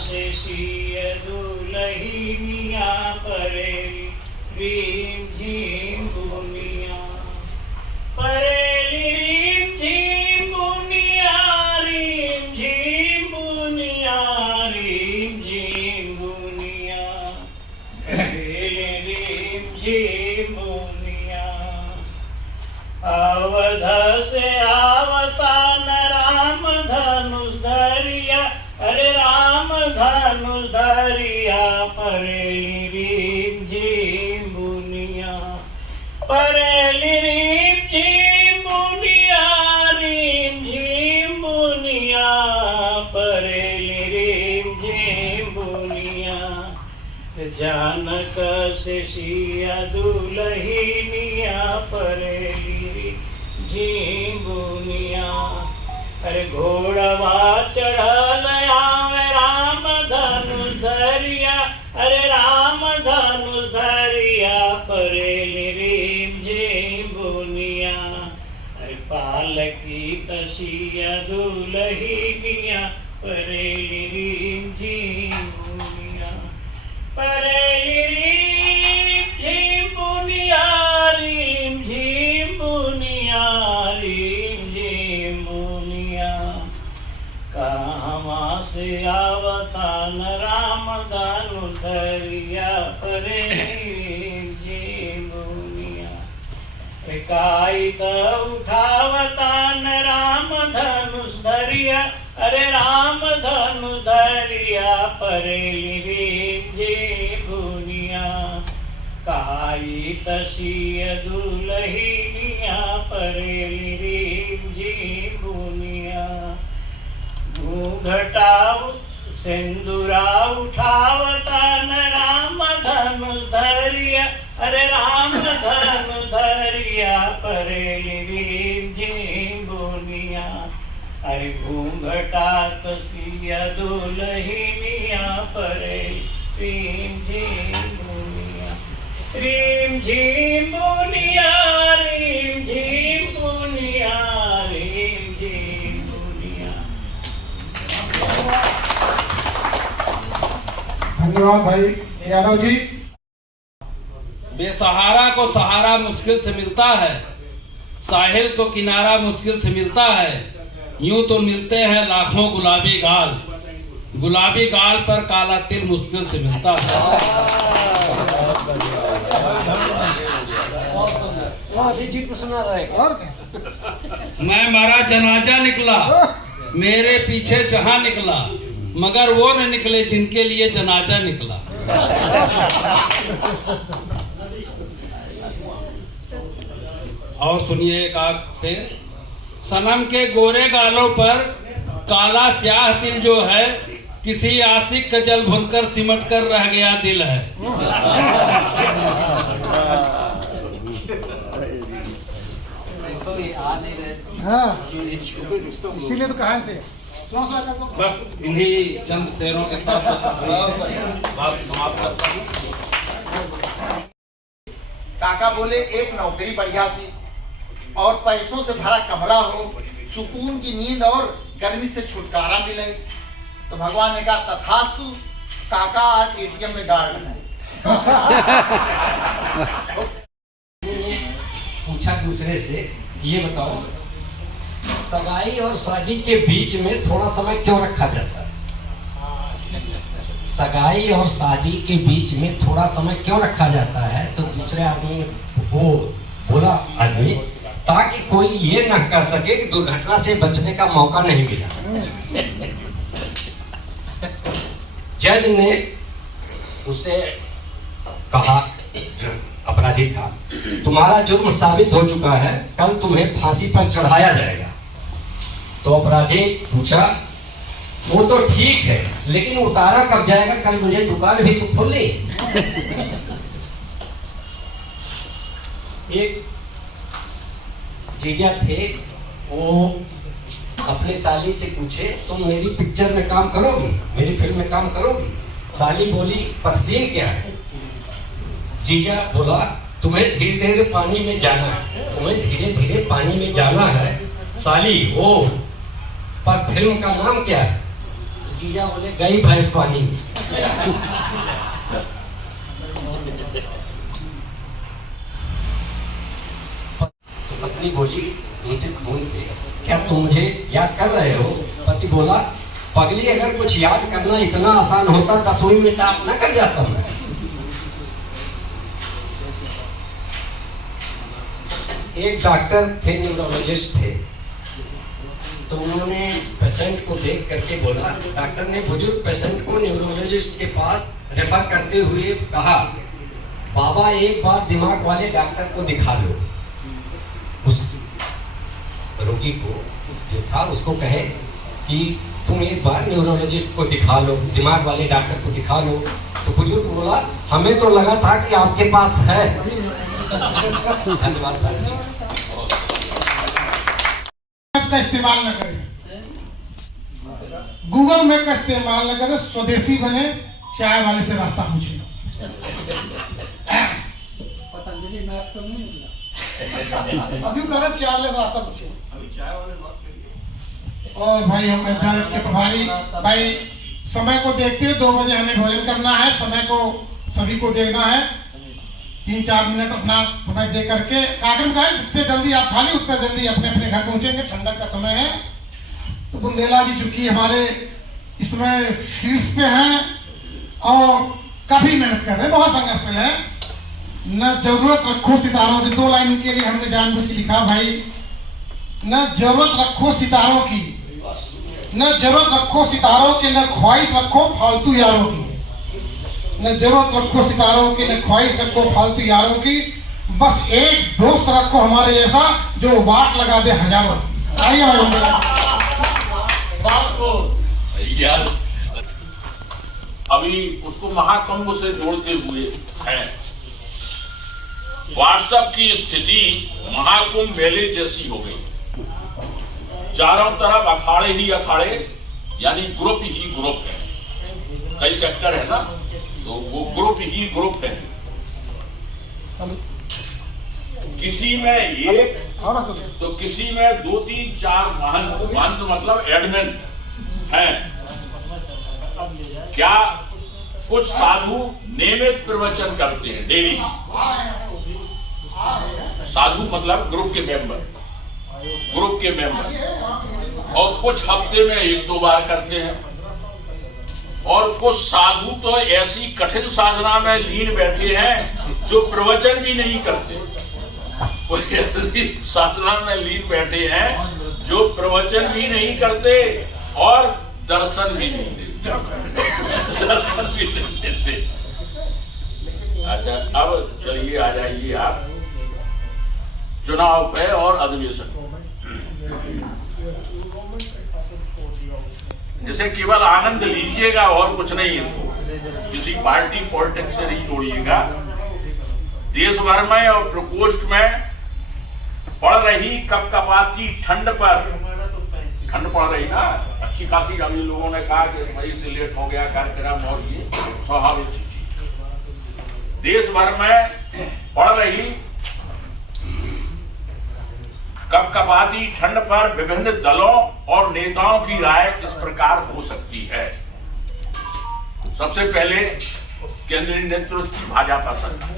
से सिय दुलहिनिया परेली रीम झीम बुनिया परेली रीम झीम बुनिया रीम झीम बुनिया रीम झीम बुनिया परेली रीम झीम बुनिया अवध से आवतान राम धनुष धरिया अरे राम धनुष धरिया परेली रीम झीम बुनिया परेली रीम झीम बुनिया रीम झीम बुनिया परेली रीम झीम बुनिया जानक से सिया दुलहिनिया परेली झीम बुनिया अरे घोड़वा चढ़ल आवे राम धनुष धरिया अरे राम धनुष धरिया परेली रीम झीम बुनिया अरे पालकी तसिया दुलहिनिया परेली रीम झीम बुनिया परेली रीम झीम बुनिया रीम झीम बुनिया रीम झीम बुनिया कहवा से आवतान राम धनुष धरिया परेली रीम झीम बुनिया एकाइत उठावतान राम धनुष धरिया अरे राम धनुष धरिया परेली रीम झीम बुनिया काई तसिय दुलहिनिया परेली रीम झीम बुनिया घूंघटा सिंदूरा उठावतान राम धनुष धरिया अरे राम धनुष धरिया परेली रीम झीम बुनिया अरे घूंघटा तसिया दुलहिनिया परेली रीम झीम बुनिया रीम झीम बुनिया रीम झीम बुनिया रीम झीम बुनिया। धन्यवाद भाई यादव जी। बेसहारा को सहारा मुश्किल से मिलता है, साहिल को किनारा मुश्किल से मिलता है, यूं तो मिलते हैं लाखों गुलाबी गाल, गुलाबी गाल पर काला तिल मुश्किल से मिलता है। मैं मारा जनाजा निकला, मेरे पीछे जहां निकला, मगर वो न निकले जिनके लिए जनाजा निकला। और सुनिए एक आग से, सनम के गोरे गालों पर काला स्याह तिल जो है, किसी आशिक का जल भुनकर सिमट कर रह गया दिल है। तो ये आ नहीं रहे। हाँ, इसीलिए तो कहा थे। बस इन्हीं चंद शेरों के साथ बात समाप्त करता हूँ। काका बोले एक नौकरी बढ़िया सी और पैसों से भरा कमरा हो, सुकून की नींद और गर्मी से छुटकारा मिले। तो भगवान ने कहा तथास्तु, काका आज एटीएम में गार्ड है। पूछा दूसरे से, ये बताओ सगाई और शादी के बीच में थोड़ा समय क्यों रखा जाता है? सगाई और शादी के बीच में थोड़ा समय क्यों रखा जाता है? तो दूसरे आदमी ने वो बोला आदमी, ताकि कोई ये न कर सके कि दुर्घटना से बचने का मौका नहीं मिला। जज ने उसे कहा, जो अपराधी था, तुम्हारा जुर्म साबित हो चुका है, कल तुम्हें फांसी पर चढ़ाया जाएगा। तो अपराधी पूछा, वो तो ठीक है, लेकिन उतारा कब जाएगा? कल मुझे दुकान भी तो खोलनी। एक जीजा थे, वो अपने साली से पूछे, तुम मेरी पिक्चर में काम करोगी, मेरी फिल्म में काम करोगी? साली बोली, पर सीन क्या है? जीजा बोला, तुम्हें धीरे धीरे पानी में जाना है, तुम्हें धीरे धीरे पानी में जाना है। साली, ओ, पर फिल्म का नाम क्या है? तो जीजा बोले गई भैंस पानी में। तो पत्नी बोली तुमसे फोन पे, क्या तुम मुझे याद कर रहे हो? पति बोला, पगली अगर कुछ याद करना इतना आसान होता 10 मिनट आप ना कर जाता मैं। एक डॉक्टर थे, न्यूरोलॉजिस्ट थे, तो उन्होंने पेशेंट को देख करके बोला, डॉक्टर ने बुजुर्ग पेशेंट को न्यूरोलॉजिस्ट के पास रेफर करते हुए कहा, बाबा एक बार दिमाग वाले डॉक्टर को दिखा लो। उस रोगी को जो था उसको कहे कि तुम एक बार न्यूरोलॉजिस्ट को दिखा लो, दिमाग वाले डॉक्टर को दिखा लो। तो बुजुर्ग बोला, हमें तो लगा था कि आपके पास है। धन्यवाद सर जी। का इस्तेमाल न करें, गूगल मैप का इस्तेमाल न करें, स्वदेशी बने, चाय वाले से रास्ता पूछे। पतंजलि मैप से नहीं निकला, अभी कह रहे चाय वाले से रास्ता पूछे। और भाई हम के प्रभारी भाई, समय को देखते हुए 2 बजे हमें भोजन करना है, समय को सभी को देखना है। 3-4 मिनट अपना समय दे करके कार्यक्रम का है, जितने जल्दी आप खाली उतने जल्दी अपने अपने घर पहुंचेंगे। ठंडक का समय है। तो बुंदेला जी चूंकि हमारे इसमें शीर्ष पे हैं और काफी मेहनत कर रहे हैं, बहुत संघर्ष है। न जरूरत रखो सितारों की, 2 लाइन के लिए हमने जानबूझ के लिखा भाई, न जरूरत रखो सितारों की, न जरूरत रखो सितारों की, न ख्वाहिश रखो फालतू यारों की। न जरूरत रखो सितारों की, न ख्वाहिश रखो फालतू यारों की, बस एक दोस्त रखो हमारे जैसा जो वाट लगा दे हजारों। आइए यार, अभी उसको महाकुंभ से जोड़ते हुए है। व्हाट्सएप की स्थिति महाकुंभ मेले जैसी हो गई। चारों तरफ अखाड़े ही अखाड़े, यानी ग्रुप ही ग्रुप है। कई सेक्टर है ना, तो वो ग्रुप ही ग्रुप है। किसी में एक तो किसी में 2, 3, 4 महंत मतलब एडमिन है। क्या कुछ साधु नियमित प्रवचन करते हैं डेली। साधु मतलब ग्रुप के मेंबर, और कुछ हफ्ते में 1-2 बार करते हैं। और कुछ साधु तो ऐसी कठिन साधना में लीन बैठे हैं जो प्रवचन भी नहीं करते। कोई ऐसी साधना में लीन बैठे हैं जो प्रवचन भी नहीं करते और दर्शन भी नहीं देते। दर्शन भी नहीं देते। अच्छा, अब चलिए आ जाइए आप चुनाव पे और अधिवेशन। जैसे केवल आनंद लीजिएगा और कुछ नहीं, इसको किसी पार्टी पॉलिटिक्स से नहीं जोड़िएगा। देश भर में और प्रकोष्ठ में पड़ रही कपकपाती ठंड पड़ रही ना, अच्छी खासी। अभी लोगों ने कहा कि मई से लेट हो गया कार्यक्रम, और ये स्वाभाविक चीज। देश भर में पड़ रही कपकपाती ठंड पर विभिन्न दलों और नेताओं की राय इस प्रकार हो सकती है। सबसे पहले केंद्रीय नेतृत्व की भाजपा सरकार,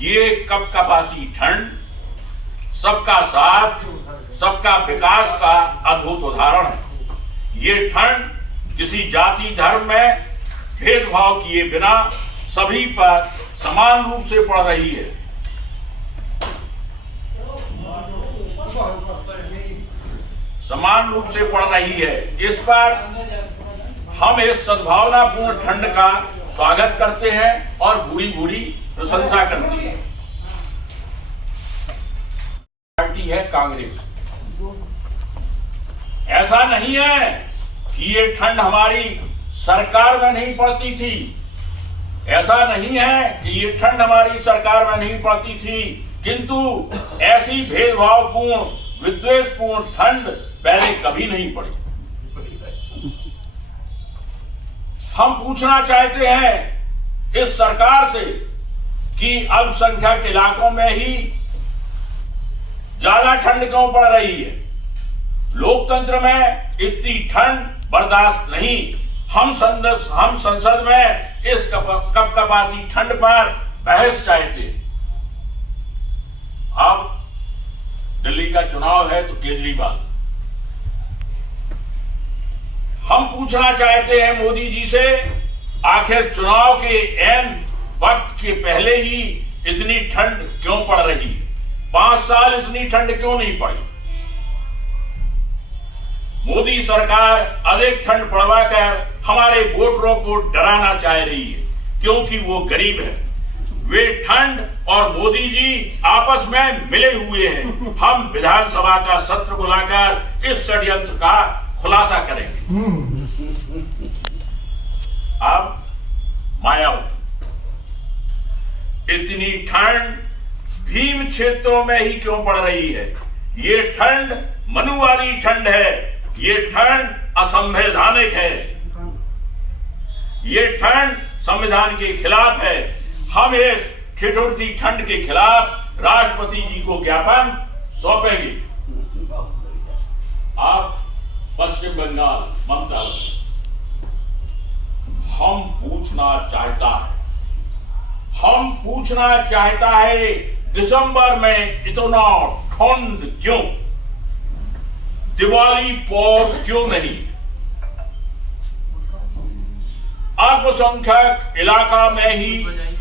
ये कपकपाती ठंड सबका साथ सबका विकास का अद्भुत उदाहरण है। ये ठंड किसी जाति धर्म में भेदभाव किए बिना सभी पर समान रूप से पड़ रही है। समान रूप से पड़ रही है। इस पर हम इस सद्भावनापूर्ण ठंड का स्वागत करते हैं और बुरी बुरी प्रशंसा करते हैं। पार्टी है कांग्रेस। ऐसा नहीं है कि ये ठंड हमारी सरकार में नहीं पड़ती थी। ऐसा नहीं है कि ये ठंड हमारी सरकार में नहीं पड़ती थी, किंतु ऐसी भेदभावपूर्ण विद्वेषपूर्ण ठंड पहले कभी नहीं पड़ी। हम पूछना चाहते हैं इस सरकार से कि अल्पसंख्यक इलाकों में ही ज्यादा ठंड क्यों पड़ रही है। लोकतंत्र में इतनी ठंड बर्दाश्त नहीं। हम संसद में इस कपकपाती ठंड पर बहस चाहते। अब दिल्ली का चुनाव है तो केजरीवाल, हम पूछना चाहते हैं मोदी जी से, आखिर चुनाव के ऐन वक्त के पहले ही इतनी ठंड क्यों पड़ रही? 5 साल इतनी ठंड क्यों नहीं पड़ी? मोदी सरकार अधिक ठंड पड़वाकर हमारे वोटरों को डराना चाह रही है, क्योंकि वो गरीब है। वे ठंड और मोदी जी आपस में मिले हुए हैं। हम विधानसभा का सत्र बुलाकर इस षड्यंत्र का खुलासा करेंगे। अब मायावती, इतनी ठंड भीम क्षेत्रों में ही क्यों पड़ रही है? ये ठंड मनुवादी ठंड है, ये ठंड असंवैधानिक है, ये ठंड संविधान के खिलाफ है। हम इस ठिठुरती ठंड के खिलाफ राष्ट्रपति जी को ज्ञापन सौंपेंगे। आप पश्चिम बंगाल, ममता, हम पूछना चाहता है दिसंबर में इतना ठंड क्यों? दिवाली पर क्यों नहीं? अल्पसंख्यक इलाका में ही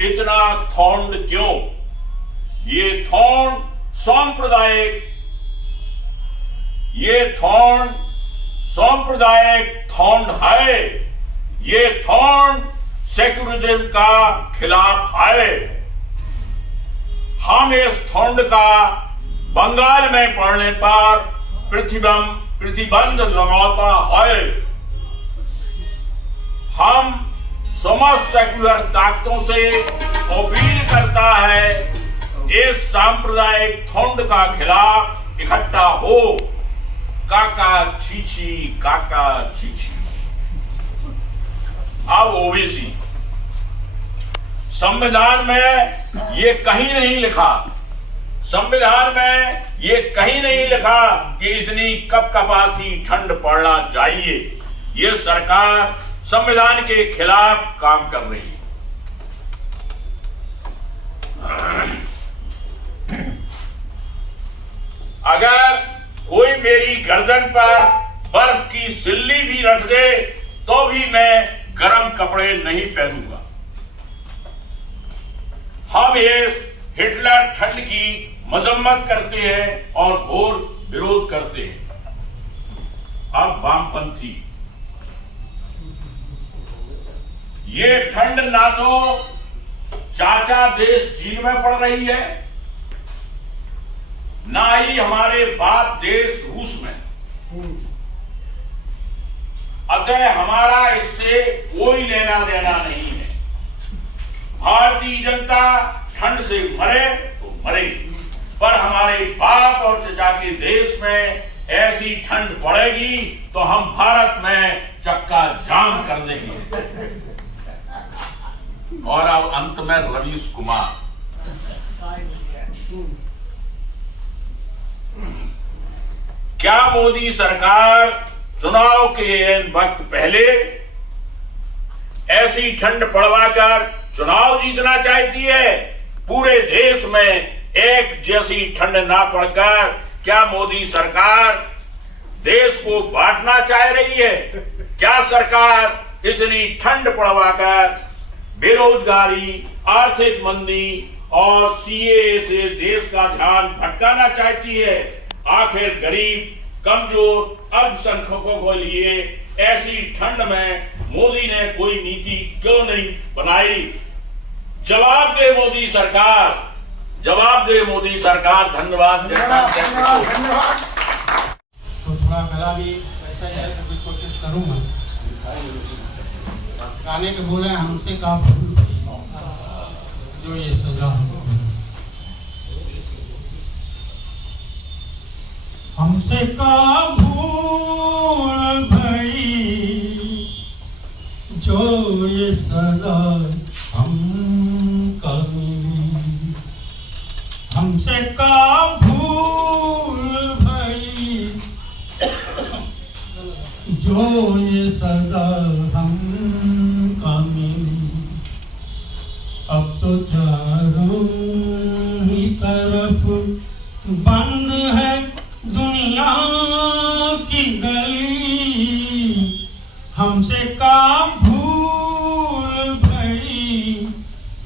इतना ठंड क्यों? ये ठंड सांप्रदायिक ठंड है। ये ठंड सेक्युलरिज्म का खिलाफ है। हम इस ठंड का बंगाल में पड़ने पर प्रतिबंध लगाता है। हम समस्त सेक्युलर ताकतों से अपील करता है, इस सांप्रदायिक ठंड का खिलाफ इकट्ठा हो। काका छीछी, काका छीछी। अब ओबीसी, संविधान में ये कहीं नहीं लिखा, संविधान में ये कहीं नहीं लिखा कि इतनी कपकपाती ठंड पड़ना चाहिए। ये सरकार संविधान के खिलाफ काम कर रही है। अगर कोई मेरी गर्दन पर बर्फ की सिल्ली भी रख दे तो भी मैं गर्म कपड़े नहीं पहनूंगा। हम इस हिटलर ठंड की मजम्मत करते हैं और घोर विरोध करते हैं। अब वामपंथी, ये ठंड ना तो चाचा देश चीन में पड़ रही है, ना ही हमारे बाप देश रूस में। अतः हमारा इससे कोई लेना देना नहीं है। भारतीय जनता ठंड से मरे तो मरे, पर हमारे बाप और चचा के देश में ऐसी ठंड पड़ेगी तो हम भारत में चक्का जाम कर देंगे। और अब अंत में रवीश कुमार, क्या मोदी सरकार चुनाव के वक्त पहले ऐसी ठंड पड़वाकर चुनाव जीतना चाहती है? पूरे देश में एक जैसी ठंड ना पड़कर क्या मोदी सरकार देश को बांटना चाह रही है? क्या सरकार इतनी ठंड पड़वाकर बेरोजगारी, आर्थिक मंदी और सीएए से देश का ध्यान भटकाना चाहती है? आखिर गरीब, कमजोर, अल्पसंख्यकों को लिए ऐसी ठंड में मोदी ने कोई नीति क्यों नहीं बनाई? जवाब दे मोदी सरकार, जवाब दे मोदी सरकार। धन्यवाद। धन्यवाद। तो थोड़ा मेरा भी ऐसा है तो कुछ कोशिश करूंगा। गाने के बोले हमसे का भूल जो ये सजा, हमसे का भूल भई जो ये सजा हम करूं। हमसे का भूल भई जो ये सदा हम कामिल, अब तो चारों ही तरफ बंद है दुनिया की गली, हमसे का भूल भई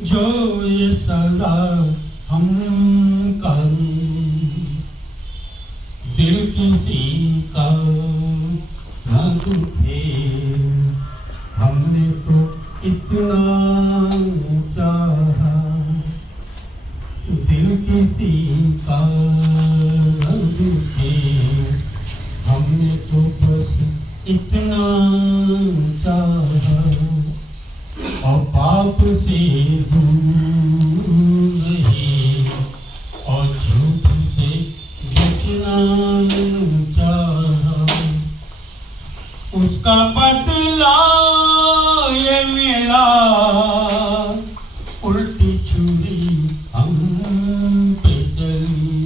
जो ये सदा हम करूं, दिल किसी का न दुखे, हमने तो इतना चाहा, दिल किसी का न दुखे, हमने तो बस इतना चाहा, और पाप से दूर रहे और झूठ से बचना चाहा, उसका बदला ये मिला, उल्टी छुरी हम पे चली,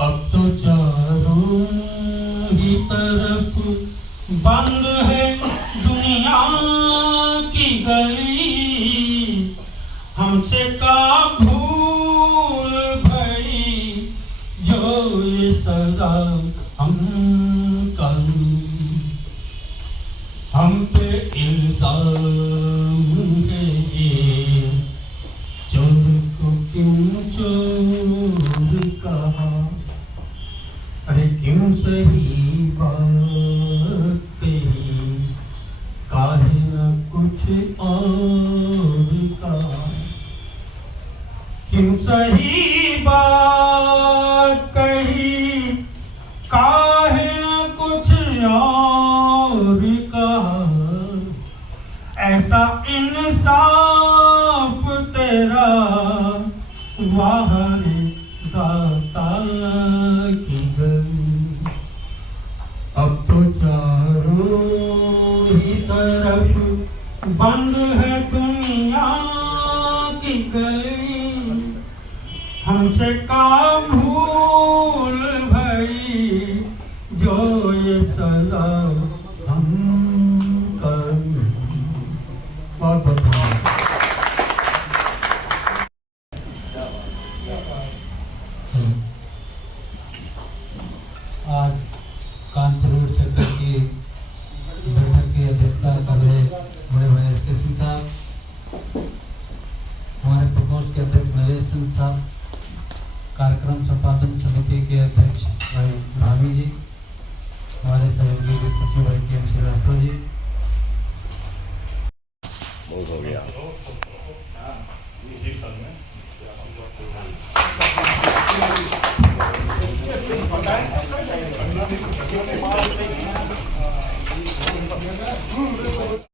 अब तो चारों ही तरफ बंद है दुनिया की गली, हमसे का भूल भई जो ये सदा हम करूं, हम पे इल्जाम है ये, चोर को क्यों चोर कहा, अरे क्यों सही बात कही, काहे न कुछ और कहा, क्यों सही बात कही, काहे न कुछ और कहा, ऐसा इंसाफ तेरा वाह रे दाता की गली, अब तो चारों ही तरफ बंद है दुनिया की गली, हमसे का भूल भई जो ये सदा हम करूं। बहुत बहुत धन्यवाद। आज कानपुर रोड सेक्टर की बैठक की अध्यक्षता कर रहे बड़े भाई एस के सिंह साहब, हमारे प्रकोष्ठ के अध्यक्ष नरेश सिंह साहब, कार्यक्रम संपादन समिति के अध्यक्ष भाई धामी जी, हमारे सहयोगी के सचिव भाई के एम श्रीवास्तव जी, बहुत हो गया। पता है